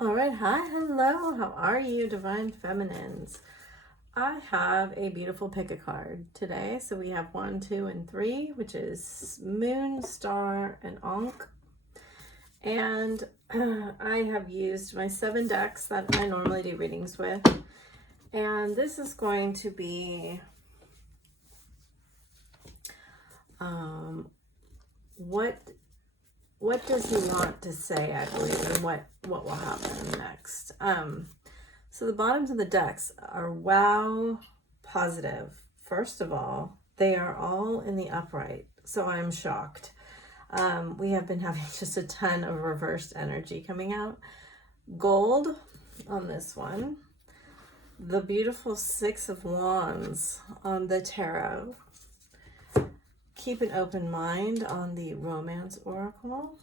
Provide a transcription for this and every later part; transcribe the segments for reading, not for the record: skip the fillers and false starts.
All right, hi, hello, how are you, Divine Feminines? I have a beautiful pick a card today. So we have 1, 2, and 3, which is Moon, Star, and Ankh. And I have used my 7 decks that I normally do readings with. And this is going to be what does he want to say, I believe, and what will happen next. So the bottoms of the decks are wow, positive. First of all, they are all in the upright, so I'm shocked. We have been having just a ton of reversed energy coming out. Gold on this one. The beautiful 6 of Wands on the tarot. Keep an open mind on the Romance Oracle.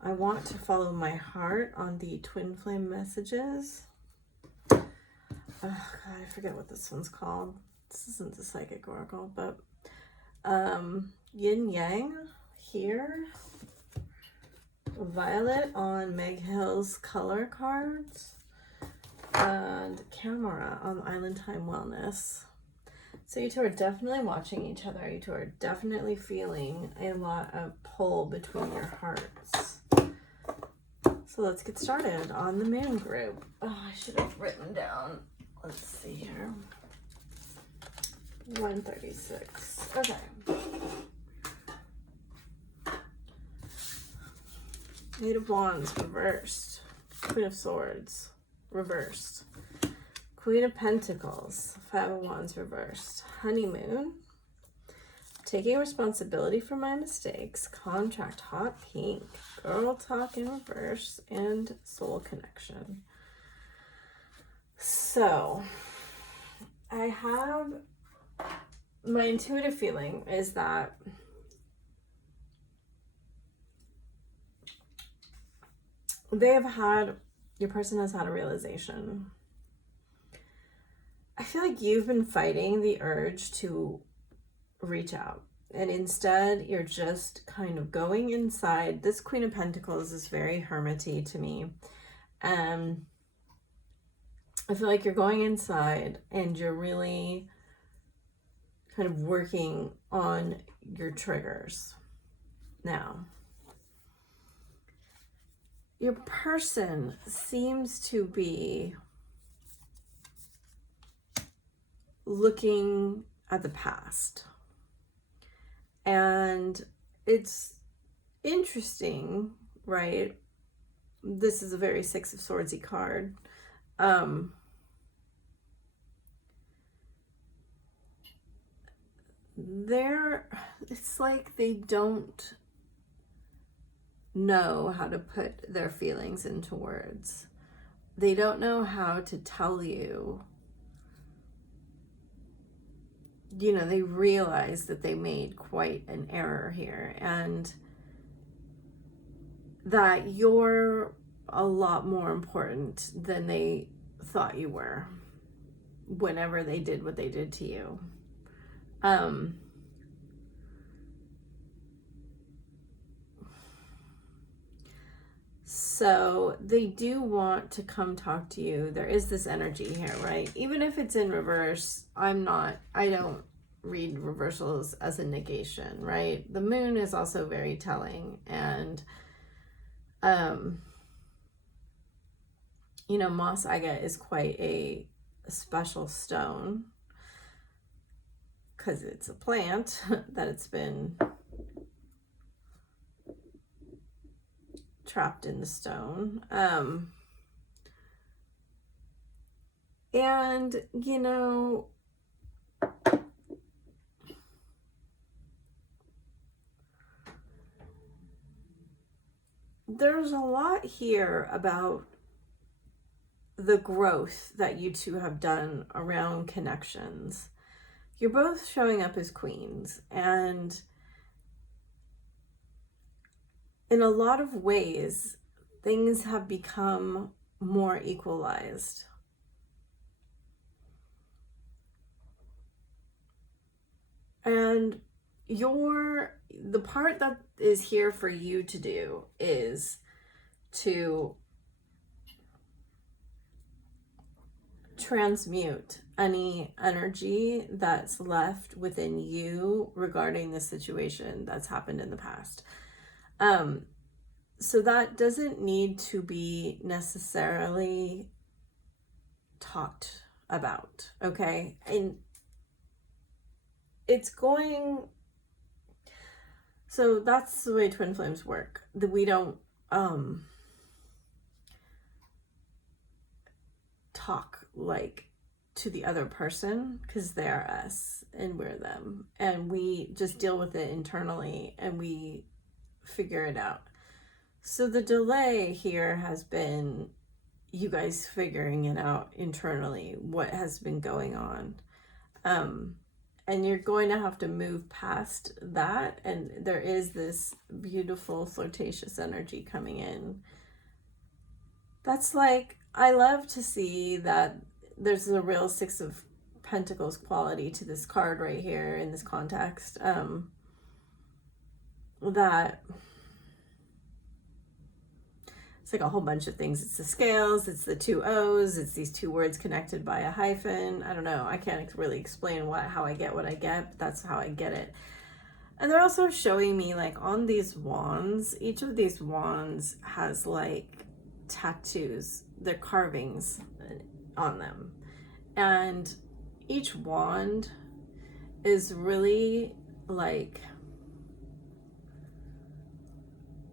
I want to follow my heart on the Twin Flame messages. Oh God, I forget what this one's called. This isn't the Psychic Oracle, but Yin Yang here. Violet on Meg Hill's color cards. And Camera on Island Time Wellness. So you two are definitely watching each other. You two are definitely feeling a lot of pull between your hearts. So let's get started on the Moon group. Oh, I should have written down. Let's see here. 136. Okay. Eight of Wands reversed. Queen of Swords reversed. Queen of Pentacles, 5 of Wands reversed. Honeymoon, taking responsibility for my mistakes. Contract, hot pink. Girl talk in reverse. And soul connection. So, I have, my intuitive feeling is that your person has had a realization. I feel like you've been fighting the urge to reach out, and instead you're just kind of going inside. This Queen of Pentacles is very hermity to me. I feel like you're going inside and you're really kind of working on your triggers. Now, your person seems to be looking at the past. And it's interesting, right? This is a very 6 of Swordsy card. It's like they don't know how to put their feelings into words. They don't know how to tell you. You know, they realize that they made quite an error here, and that you're a lot more important than they thought you were whenever they did what they did to you. So they do want to come talk to you. There is this energy here, right? Even if it's in reverse, I don't read reversals as a negation, right? The moon is also very telling. And, you know, moss agate is quite a special stone because it's a plant that it's been trapped in the stone. And, you know, there's a lot here about the growth that you two have done around connections. You're both showing up as queens, and in a lot of ways, things have become more equalized. And the part that is here for you to do is to transmute any energy that's left within you regarding the situation that's happened in the past. So that doesn't need to be necessarily talked about, okay? And it's going, so that's the way twin flames work. That we don't talk like to the other person, because they're us and we're them, and we just deal with it internally and we figure it out. So the delay here has been you guys figuring it out internally, what has been going on. And you're going to have to move past that. And there is this beautiful flirtatious energy coming in. That's like, I love to see that there's a real Six of Pentacles quality to this card right here in this context. That it's like a whole bunch of things. It's the scales, it's the two O's, it's these two words connected by a hyphen. I don't know. I can't really explain how I get what I get, but that's how I get it. And they're also showing me like on these wands, each of these wands has like tattoos, they're carvings on them. And each wand is really like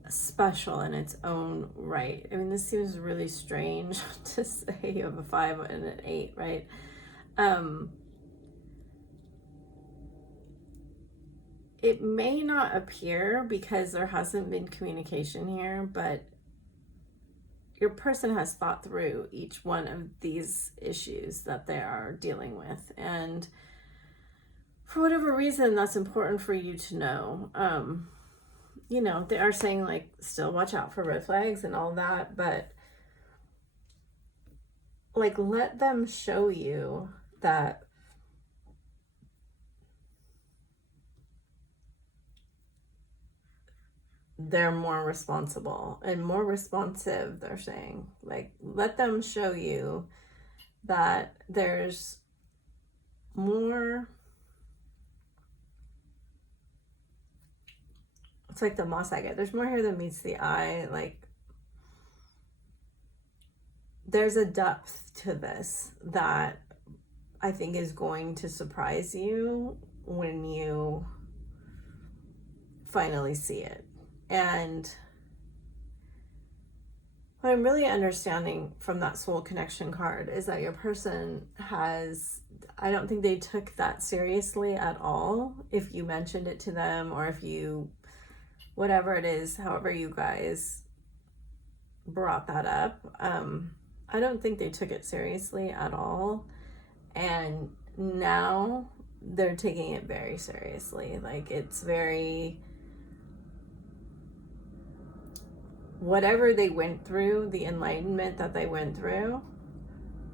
special in its own right. I mean, this seems really strange to say you have a 5 and an 8, right? It may not appear because there hasn't been communication here, but your person has thought through each one of these issues that they are dealing with. And for whatever reason, that's important for you to know. You know, they are saying like, still watch out for red flags and all that, but like, let them show you that they're more responsible and more responsive. They're saying like, let them show you that there's more. It's like the moss agate. There's more here than meets the eye. Like, there's a depth to this that I think is going to surprise you when you finally see it. And what I'm really understanding from that soul connection card is that your person has, I don't think they took that seriously at all. If you mentioned it to them, or if you, whatever it is, however you guys brought that up, I don't think they took it seriously at all. And now they're taking it very seriously. Like, it's very, whatever they went through, the enlightenment that they went through,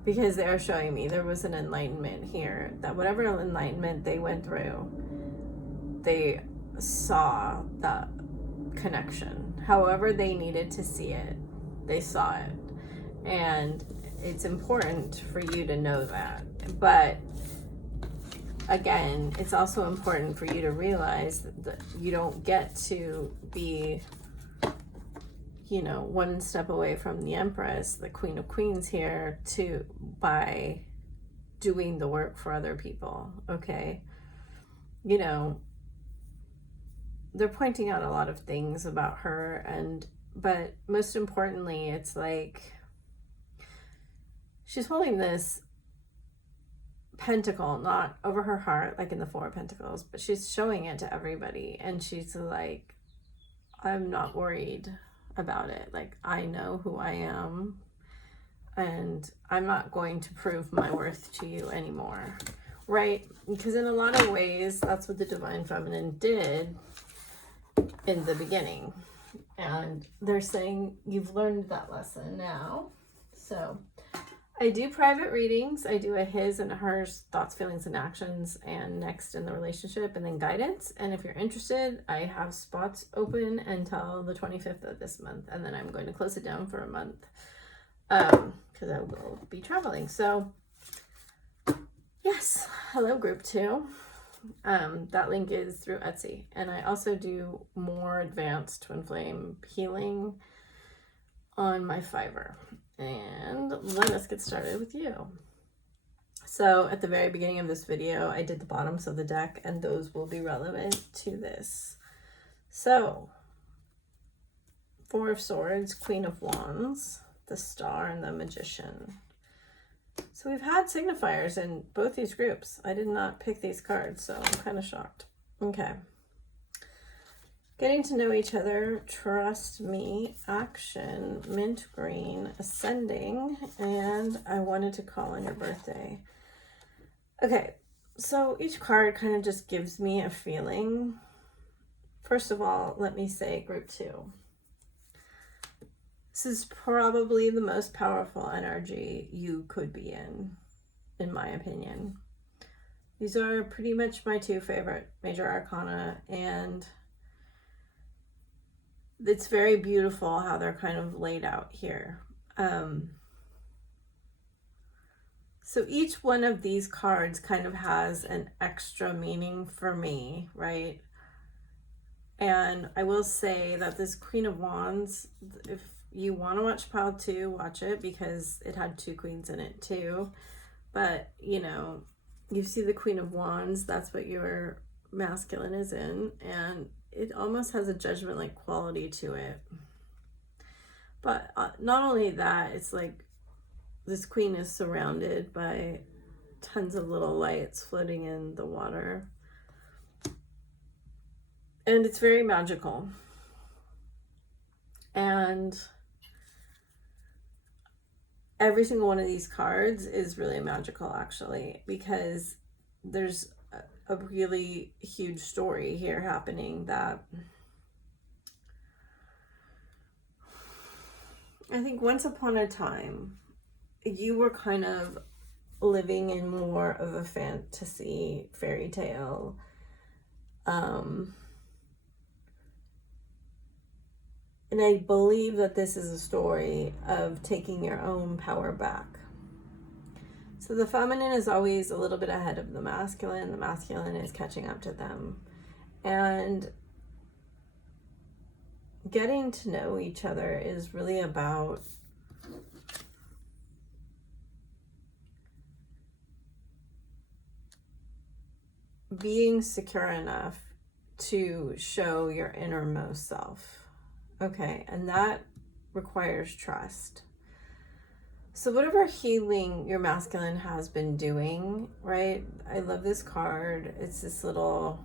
because they're showing me there was an enlightenment here, that whatever enlightenment they went through, they saw that connection. However they needed to see it, they saw it. And it's important for you to know that. But again, it's also important for you to realize that you don't get to be, you know, one step away from the Empress, the Queen of Queens here, by doing the work for other people, okay? You know, they're pointing out a lot of things about her, but most importantly, it's like she's holding this pentacle, not over her heart, like in the Four of Pentacles, but she's showing it to everybody. And she's like, I'm not worried about it. Like, I know who I am, and I'm not going to prove my worth to you anymore, right? Because in a lot of ways, that's what the Divine Feminine did in the beginning. And they're saying you've learned that lesson now. So I do private readings. I do a his and hers, thoughts, feelings, and actions, and next in the relationship, and then guidance. And if you're interested, I have spots open until the 25th of this month, and then I'm going to close it down for a month because I will be traveling. So Yes, hello group 2. That link is through Etsy, and I also do more advanced twin flame healing on my Fiverr. And let us get started with you. So at the very beginning of this video, I did the bottoms of the deck, and those will be relevant to this. So, Four of Swords, Queen of Wands, the Star, and the Magician. So we've had signifiers in both these groups. I did not pick these cards, so I'm kind of shocked. Okay. Getting to know each other, trust me, action, mint green, ascending, and I wanted to call on your birthday. Okay, so each card kind of just gives me a feeling. First of all, let me say group 2. This is probably the most powerful energy you could be in my opinion. These are pretty much my 2 favorite major arcana, and it's very beautiful how they're kind of laid out here. So each one of these cards kind of has an extra meaning for me, right? And I will say that this Queen of Wands, if you want to watch pile 2, watch it, because it had 2 queens in it too. But, you know, you see the Queen of Wands, that's what your masculine is in, and it almost has a judgment-like quality to it. But not only that, it's like this queen is surrounded by tons of little lights floating in the water. And it's very magical. And every single one of these cards is really magical, actually, because there's a really huge story here happening that I think once upon a time you were kind of living in more of a fantasy fairy tale. And I believe that this is a story of taking your own power back. So the feminine is always a little bit ahead of the masculine is catching up to them. And getting to know each other is really about being secure enough to show your innermost self. Okay, and that requires trust. So whatever healing your masculine has been doing, right? I love this card. It's this little,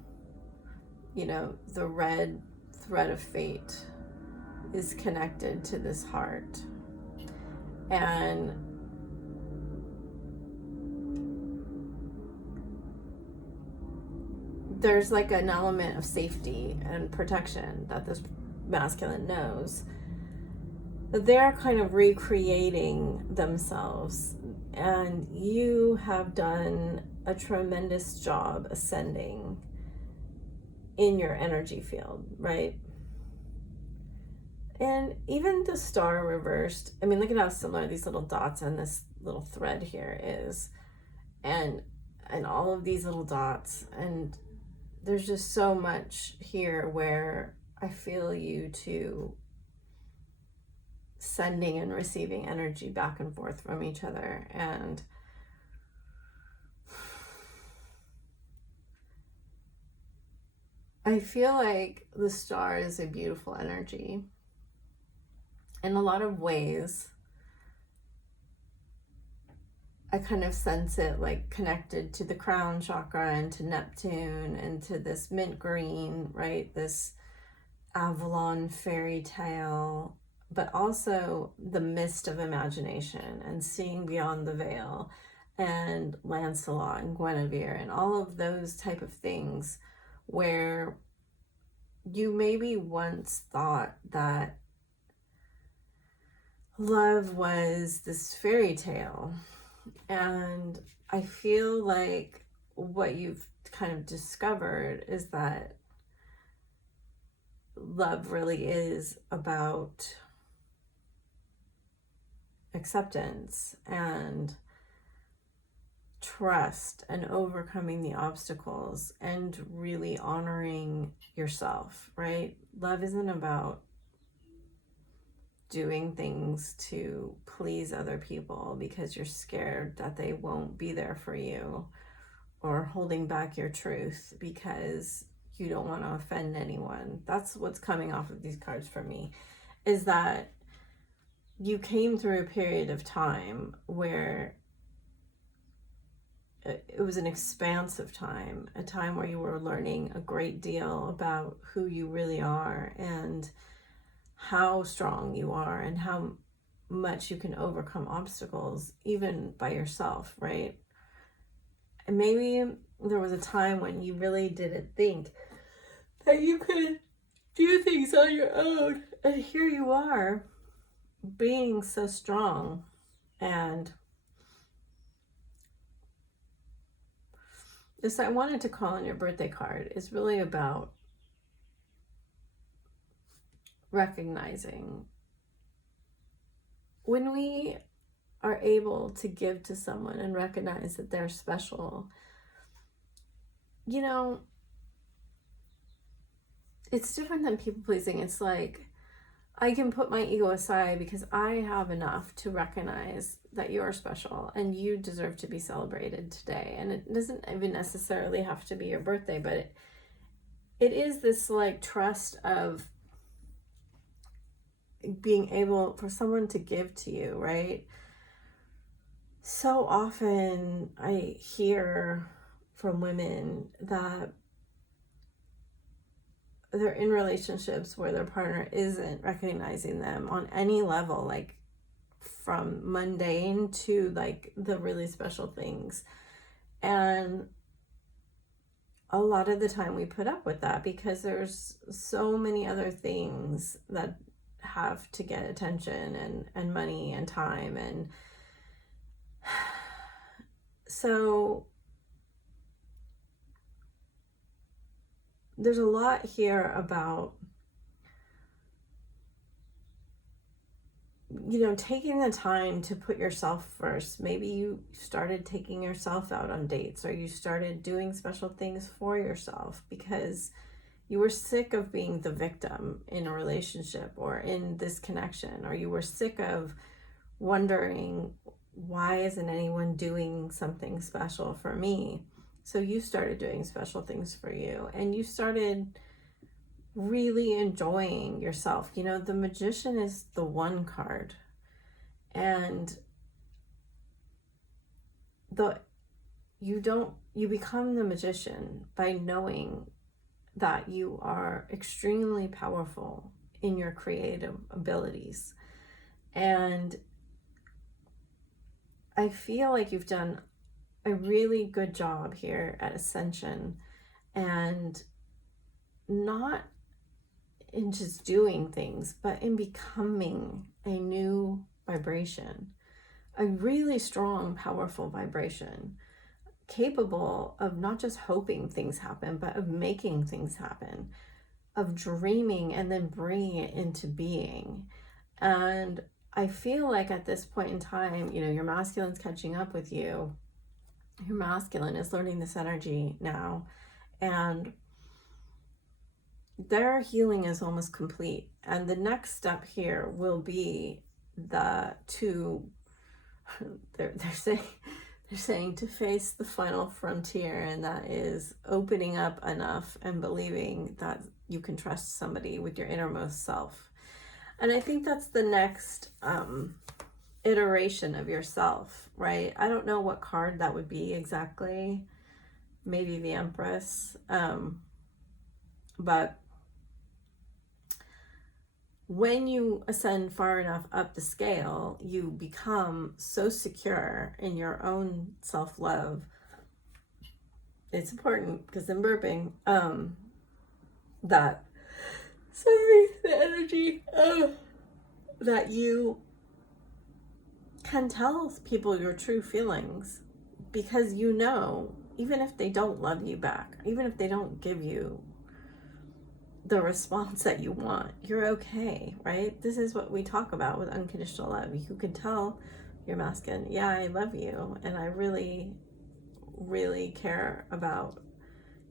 you know, the red thread of fate is connected to this heart. And there's like an element of safety and protection that this masculine knows. They're kind of recreating themselves, and you have done a tremendous job ascending in your energy field, right? And even the star reversed, I mean, look at how similar these little dots and this little thread here is, and all of these little dots, and there's just so much here where I feel you two sending and receiving energy back and forth from each other. And I feel like the star is a beautiful energy. In a lot of ways, I kind of sense it like connected to the crown chakra and to Neptune and to this mint green, right? This Avalon fairy tale, but also the mist of imagination and seeing beyond the veil, and Lancelot and Guinevere and all of those type of things where you maybe once thought that love was this fairy tale. And I feel like what you've kind of discovered is that love really is about acceptance and trust and overcoming the obstacles and really honoring yourself, right? Love isn't about doing things to please other people because you're scared that they won't be there for you, or holding back your truth because you don't want to offend anyone. That's what's coming off of these cards for me, is that you came through a period of time where it was an expansive time, a time where you were learning a great deal about who you really are and how strong you are and how much you can overcome obstacles even by yourself, right? And maybe there was a time when you really didn't think that you could do things on your own, and here you are being so strong. And this I wanted to call on your birthday card is really about recognizing when we are able to give to someone and recognize that they're special. You know, it's different than people pleasing. It's like, I can put my ego aside because I have enough to recognize that you're special and you deserve to be celebrated today. And it doesn't even necessarily have to be your birthday, but it is this like trust of being able for someone to give to you, right? So often I hear from women that they're in relationships where their partner isn't recognizing them on any level, like from mundane to like the really special things. And a lot of the time we put up with that because there's so many other things that have to get attention and money and time. And so there's a lot here about, you know, taking the time to put yourself first. Maybe you started taking yourself out on dates, or you started doing special things for yourself because you were sick of being the victim in a relationship or in this connection, or you were sick of wondering, why isn't anyone doing something special for me? So you started doing special things for you, and you started really enjoying yourself. You know, the Magician is the one card, and you become the magician by knowing that you are extremely powerful in your creative abilities. And I feel like you've done a really good job here at Ascension, and not in just doing things, but in becoming a new vibration, a really strong, powerful vibration, capable of not just hoping things happen, but of making things happen, of dreaming and then bringing it into being. And I feel like at this point in time, you know, your masculine's catching up with you. Your masculine is learning this energy now, and their healing is almost complete. And the next step here will be they're saying to face the final frontier, and that is opening up enough and believing that you can trust somebody with your innermost self. And I think that's the next iteration of yourself, right? I don't know what card that would be exactly. Maybe the Empress. But when you ascend far enough up the scale, you become so secure in your own self-love. It's important because I'm burping. The energy that you can tell people your true feelings, because you know, even if they don't love you back, even if they don't give you the response that you want, you're okay, right? This is what we talk about with unconditional love. You can tell your masculine, yeah, I love you, and I really really care about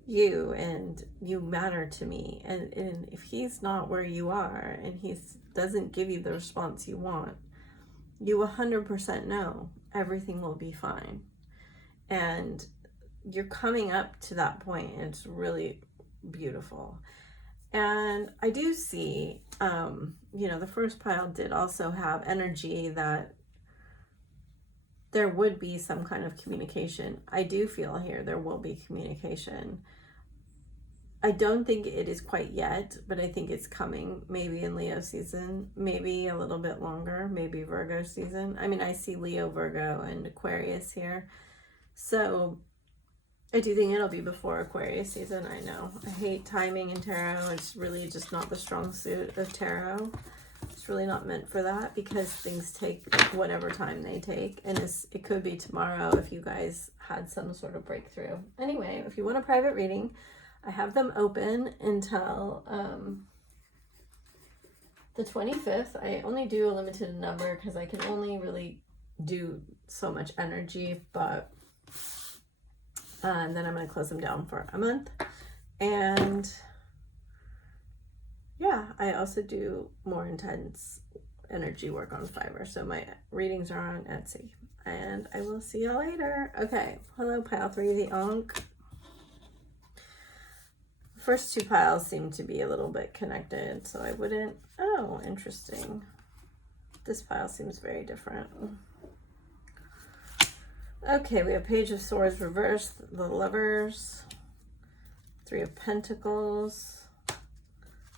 you and you matter to me. And if he's not where you are and he doesn't give you the response you want, you 100% know everything will be fine. And you're coming up to that point, and it's really beautiful. And I do see, the first pile did also have energy that there would be some kind of communication. I do feel here there will be communication. I don't think it is quite yet, but I think it's coming, maybe in Leo season, maybe a little bit longer, maybe Virgo season. I mean, I see Leo, Virgo, and Aquarius here. So I do think it'll be before Aquarius season. I know. I hate timing in tarot. It's really just not the strong suit of tarot. It's really not meant for that, because things take whatever time they take. And it could be tomorrow if you guys had some sort of breakthrough. Anyway, if you want a private reading, I have them open until the 25th. I only do a limited number because I can only really do so much energy, but and then I'm going to close them down for a month. And yeah, I also do more intense energy work on Fiverr. So my readings are on Etsy. And I will see you later. Okay, hello pile 3, the Ankh. First two piles seem to be a little bit connected, so I wouldn't. Oh, interesting. This pile seems very different. Okay, we have Page of Swords reversed, the Lovers, 3 of Pentacles,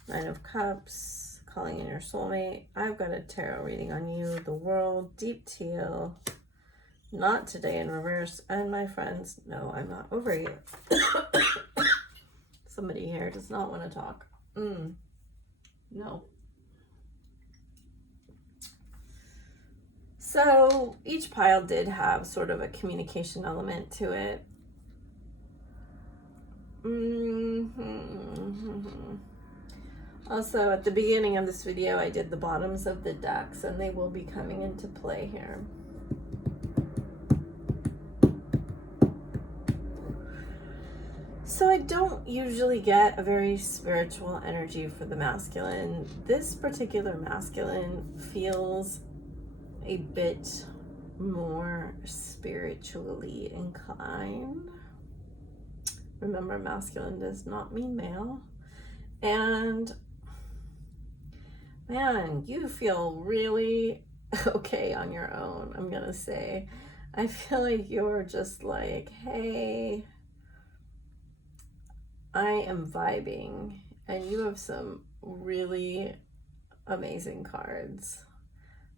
9 of Cups, calling in your soulmate. I've got a tarot reading on you, the World, Deep Teal, Not Today in reverse, and my friends, no, I'm not over you. Somebody here does not want to talk. No. So each pile did have sort of a communication element to it. Also, at the beginning of this video, I did the bottoms of the decks, and they will be coming into play here. So I don't usually get a very spiritual energy for the masculine. This particular masculine feels a bit more spiritually inclined. Remember, masculine does not mean male. And man, you feel really okay on your own, I'm gonna say. I feel like you're just like, hey, I am vibing, and you have some really amazing cards.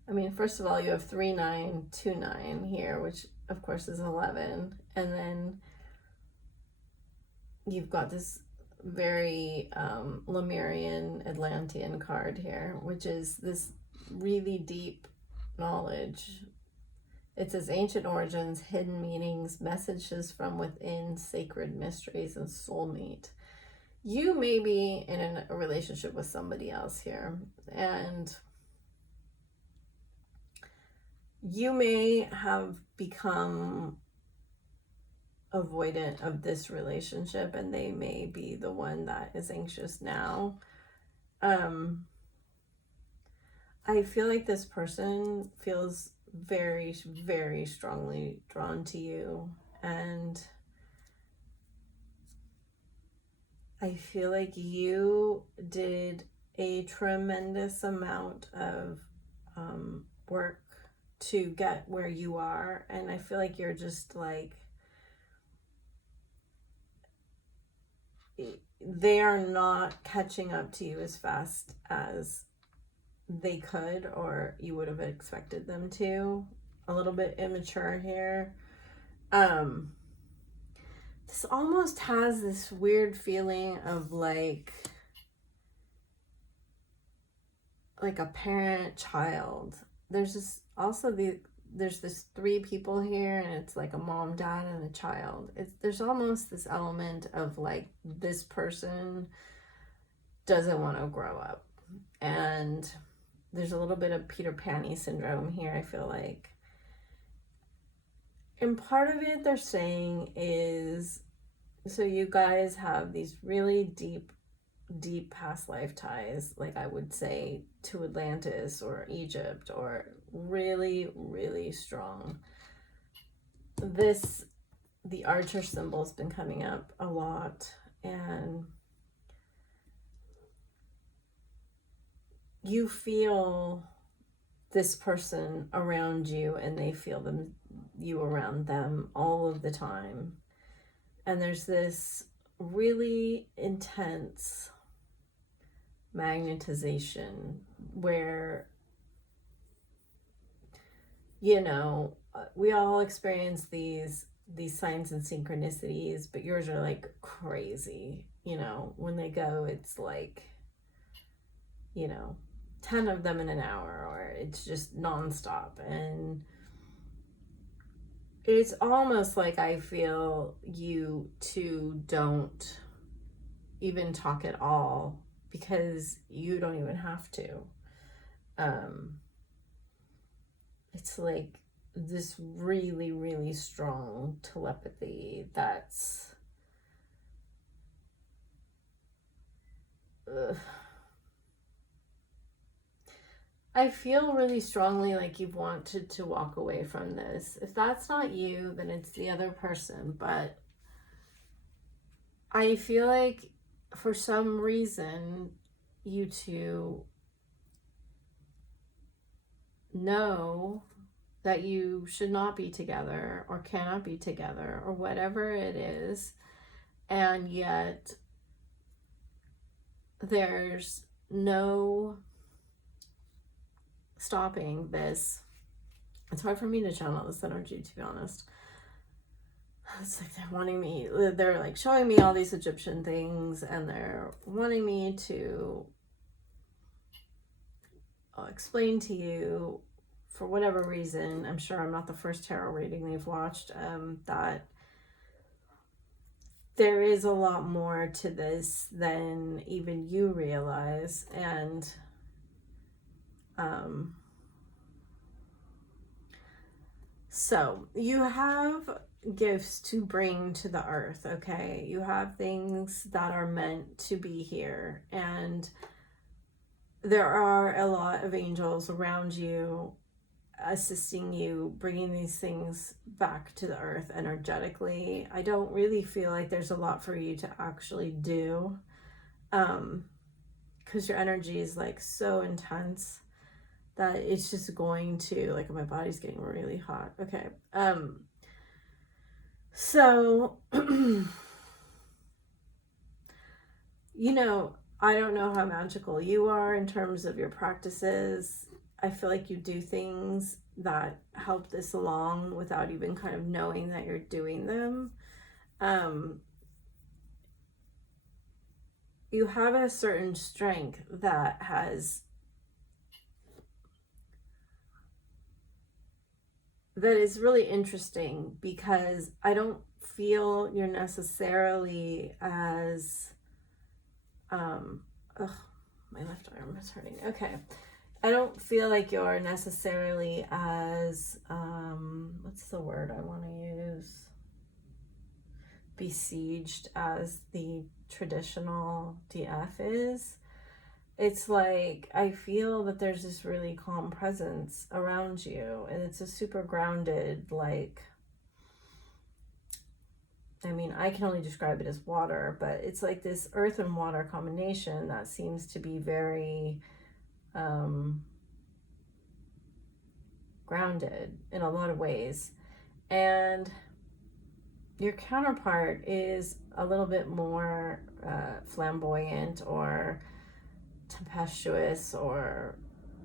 I mean, first of all, you have 3, 9, 2, 9 here, which of course is 11. And then you've got this very Lemurian Atlantean card here, which is this really deep knowledge. It says ancient origins, hidden meanings, messages from within, sacred mysteries, and soulmate. You may be in a relationship with somebody else here, and you may have become avoidant of this relationship, and they may be the one that is anxious now. I feel like this person feels very, very strongly drawn to you, and I feel like you did a tremendous amount of work to get where you are, and I feel like you're just like, they are not catching up to you as fast as they could or you would have expected them to. A little bit immature here. This almost has this weird feeling of like a parent-child. There's this also there's this 3 people here, and it's like a mom, dad, and a child. There's almost this element of like this person doesn't want to grow up, and there's a little bit of Peter Pan-y syndrome here, I feel like. And part of it they're saying is, so you guys have these really deep past life ties, like I would say to Atlantis or Egypt, or really, really strong. The archer symbol's been coming up a lot, and you feel this person around you and they feel you around them all of the time. And there's this really intense magnetization where, you know, we all experience these signs and synchronicities, but yours are like crazy. You know, when they go, it's like, you know, 10 of them in an hour, or it's just nonstop. And it's almost like I feel you two don't even talk at all because you don't even have to. It's like this really, really strong telepathy that's I feel really strongly like you've wanted to walk away from this. If that's not you, then it's the other person. But I feel like for some reason you two know that you should not be together or cannot be together or whatever it is, and yet there's no stopping this. It's hard for me to channel this energy, to be honest. It's like they're like showing me all these Egyptian things, and they're wanting me to explain to you, for whatever reason, I'm sure I'm not the first tarot reading they've watched, that there is a lot more to this than even you realize. And so you have gifts to bring to the earth, okay? You have things that are meant to be here, and there are a lot of angels around you assisting you, bringing these things back to the earth energetically. I don't really feel like there's a lot for you to actually do, because your energy is like so intense that it's just going to, like, my body's getting really hot. Okay. So, you know, I don't know how magical you are in terms of your practices. I feel like you do things that help this along without even kind of knowing that you're doing them. You have a certain strength that is really interesting, because I don't feel you're necessarily as my left arm is hurting. Okay. I don't feel like you're necessarily as what's the word I want to use? Besieged as the traditional DF is. It's like I feel that there's this really calm presence around you, and it's a super grounded, like, I mean, I can only describe it as water, but it's like this earth and water combination that seems to be very grounded in a lot of ways. And your counterpart is a little bit more flamboyant or tempestuous or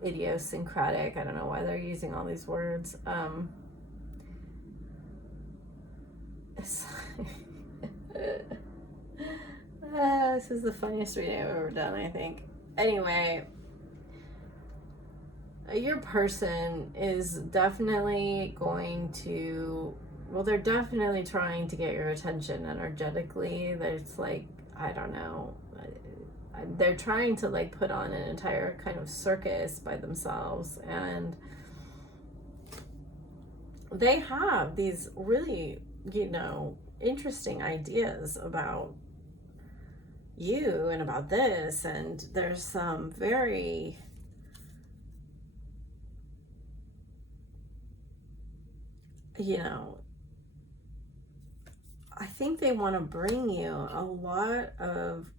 idiosyncratic. I don't know why they're using all these words. This is the funniest reading I've ever done, I think. Anyway, your person is definitely going to, well, they're definitely trying to get your attention energetically. There's like, I don't know, they're trying to like put on an entire kind of circus by themselves, and they have these really, you know, interesting ideas about you and about this, and there's some very, you know, I think they want to bring you a lot of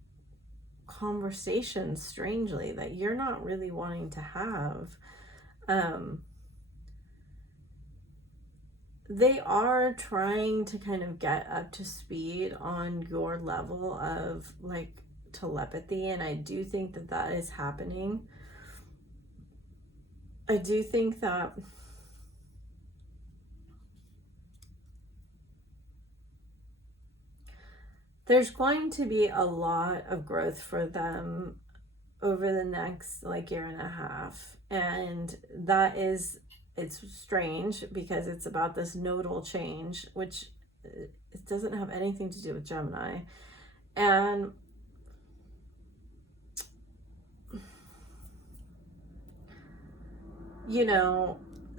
conversations, strangely, that you're not really wanting to have. They are trying to kind of get up to speed on your level of like telepathy, and I do think that that is happening. I do think that there's going to be a lot of growth for them over the next like year and a half, and that is, it's strange because it's about this nodal change, which it doesn't have anything to do with Gemini. And you know,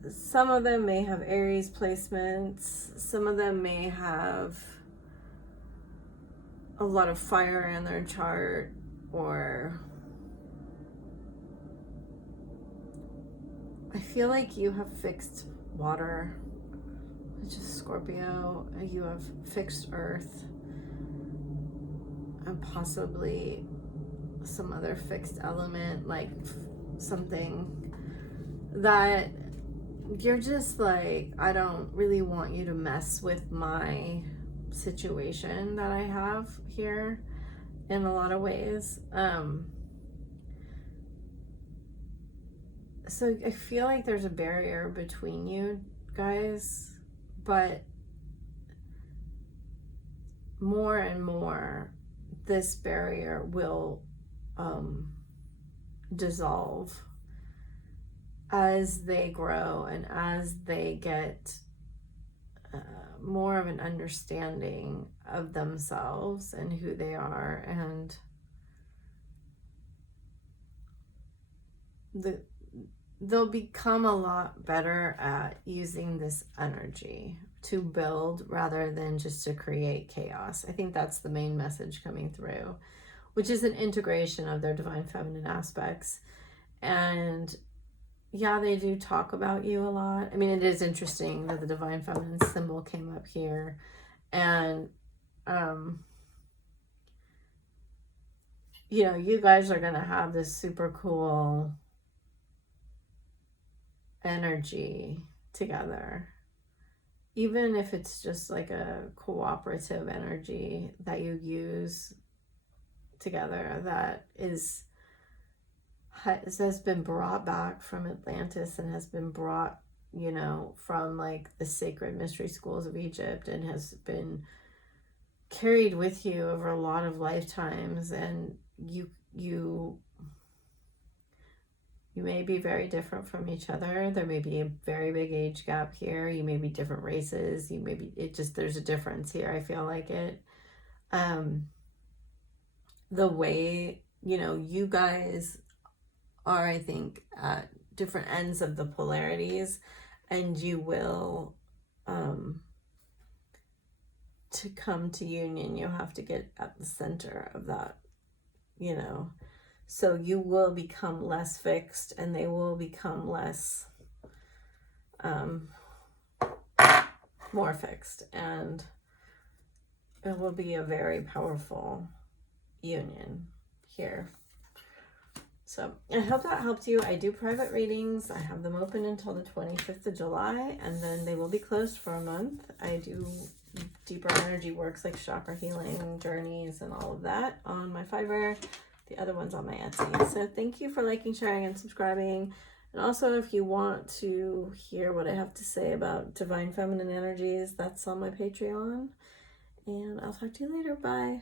some of them may have Aries placements, some of them may have a lot of fire in their chart, or I feel like you have fixed water, which is Scorpio. You have fixed earth, and possibly some other fixed element, like something that you're just like, I don't really want you to mess with my situation that I have here in a lot of ways. So I feel like there's a barrier between you guys, but more and more this barrier will dissolve as they grow and as they get more of an understanding of themselves and who they are, and they'll become a lot better at using this energy to build rather than just to create chaos. I think that's the main message coming through, which is an integration of their divine feminine aspects. And yeah, they do talk about you a lot. I mean, it is interesting that the divine feminine symbol came up here. And, you know, you guys are going to have this super cool energy together. Even if it's just like a cooperative energy that you use together that has been brought back from Atlantis and has been brought, you know, from like the sacred mystery schools of Egypt, and has been carried with you over a lot of lifetimes. And you may be very different from each other. There may be a very big age gap here. You may be different races. You may be, there's a difference here. I feel like it. The way, you know, you guys are, I think, at different ends of the polarities, and you will, to come to union, you have to get at the center of that, you know. So you will become less fixed, and they will become less, more fixed, and it will be a very powerful union here. So I hope that helped you. I do private readings. I have them open until the 25th of July, and then they will be closed for a month. I do deeper energy works like chakra healing journeys and all of that on my Fiverr. The other one's on my Etsy. So thank you for liking, sharing, and subscribing. And also, if you want to hear what I have to say about divine feminine energies, that's on my Patreon. And I'll talk to you later. Bye.